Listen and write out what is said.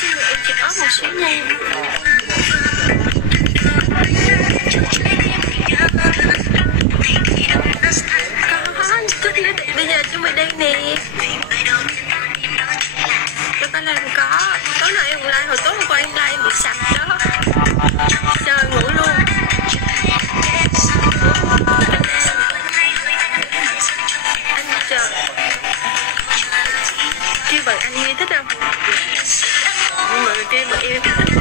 Xin lỗi em chỉ ớt một xíu nha. Có thiếu tiền bây giờ chúng mình đây nè. Cho con làm có. Tối nay em like, hồi tối hôm qua em like em bị sạch đó. Trời ngủ luôn. Anh chờ. Kêu bạn anh nghe thích không? Nhưng mà kêu bạn em thích.